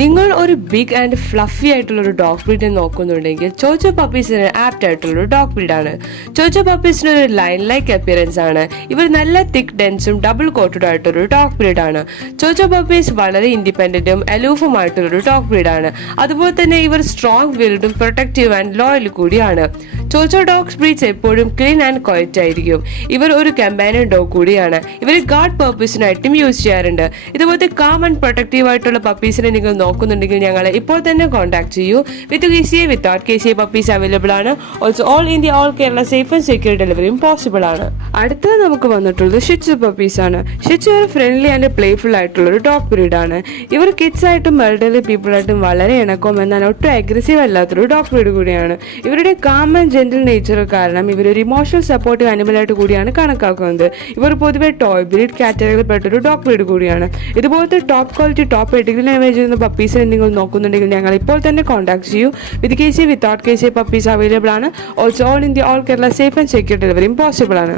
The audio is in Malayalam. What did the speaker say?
നിങ്ങൾ ഒരു ബിഗ് ആൻഡ് ഫ്ലഫി ആയിട്ടുള്ള ഒരു ഡോഗ് ബ്രീഡ് നോക്കുന്നുണ്ടെങ്കിൽ ചോച്ചോ പപ്പീസിന് ആപ്റ്റ് ആയിട്ടുള്ള ഒരു ഡോഗ് ബ്രീഡാണ്. ചോച്ചോ പപ്പീസിന് ഒരു ലൈൻ ലൈക്ക് അപ്പിയറൻസ് ആണ്. ഇവർ നല്ല തിക് ഡെൻസും ഡബിൾ കോട്ടഡ് ആയിട്ടൊരു ഡോഗ് ബ്രീഡാണ്. ചോച്ചോ പപ്പീസ് വളരെ ഇൻഡിപെൻഡന്റും അലൂഫുമായിട്ടുള്ള ഒരു ഡോഗ് ബ്രീഡാണ്. അതുപോലെ തന്നെ ഇവർ സ്ട്രോങ് വിൽഡും പ്രൊട്ടക്റ്റീവ് ആൻഡ് ലോയൽ കൂടിയാണ്. ചോച്ചോ ഡോഗ്സ് ബ്രീഡ്സ് എപ്പോഴും ക്ലീൻ ആൻഡ് ക്വയറ്റ് ആയിരിക്കും. ഇവർ ഒരു കമ്പാനിയൻ ഡോഗ് കൂടിയാണ്. ഇവർ ഗാർഡ് പർപ്പസിനായിട്ടും യൂസ് ചെയ്യാറുണ്ട്. ഇതുപോലത്തെ കാം ആൻഡ് പ്രൊട്ടക്റ്റീവ് ആയിട്ടുള്ള പപ്പീസിനെ നിങ്ങൾ നോക്കുന്നുണ്ടെങ്കിൽ ഞങ്ങളെ ഇപ്പോൾ തന്നെ കോൺടാക്ട് ചെയ്യൂ. With KCA without KCA puppies available ആണ്. Also all India all Kerala safe and secure ഡെലിവറിയും പോസിബിൾ ആണ്. അടുത്തത് നമുക്ക് വന്നിട്ടുള്ളത് ഷിറ്റ്സു പപ്പീസ് ആണ്. ഷിറ്റ്സു ഒരു ഫ്രണ്ട്ലി ആൻഡ് പ്ലേഫുൾ ആയിട്ടുള്ള ഒരു ഡോഗ് ബ്രീഡ് ആണ്. ഇവർ കിഡ്സ് ആയിട്ടും എൽഡർലി പീപ്പിൾ ആയിട്ടും വളരെ ഇണക്കം എന്നാൽ ഒട്ടും അഗ്രസീവ് അല്ലാത്തൊരു ഡോഗ് ബ്രീഡ് കൂടിയാണ്. ഇവരുടെ കാം ആൻഡ് ജെന്റിൽ നേച്ചർ കാരണം ഇവരൊരു ഇമോഷണൽ സപ്പോർട്ടീവ് ആനിമൽ ആയിട്ട് കൂടിയാണ് കണക്കാക്കുന്നത്. ഇവർ പൊതുവെ ടോയ് ബ്രീഡ് കാറ്റഗറിയിൽ പെട്ടൊരു ഡോഗ് ബ്രീഡ് കൂടിയാണ്. ഇതുപോലത്തെ top quality top pedigree language ചെയ്യുന്ന പപ്പീസിനെ നിങ്ങൾ നോക്കുന്നുണ്ടെങ്കിൽ ഞങ്ങൾ ഇപ്പോൾ തന്നെ കോൺടാക്ട് ചെയ്യൂ. With KCA without KCA puppies available ആണ്. Also all India all Kerala safe and secure ഡെലിവറിയും പോസിബിൾ ആണ്.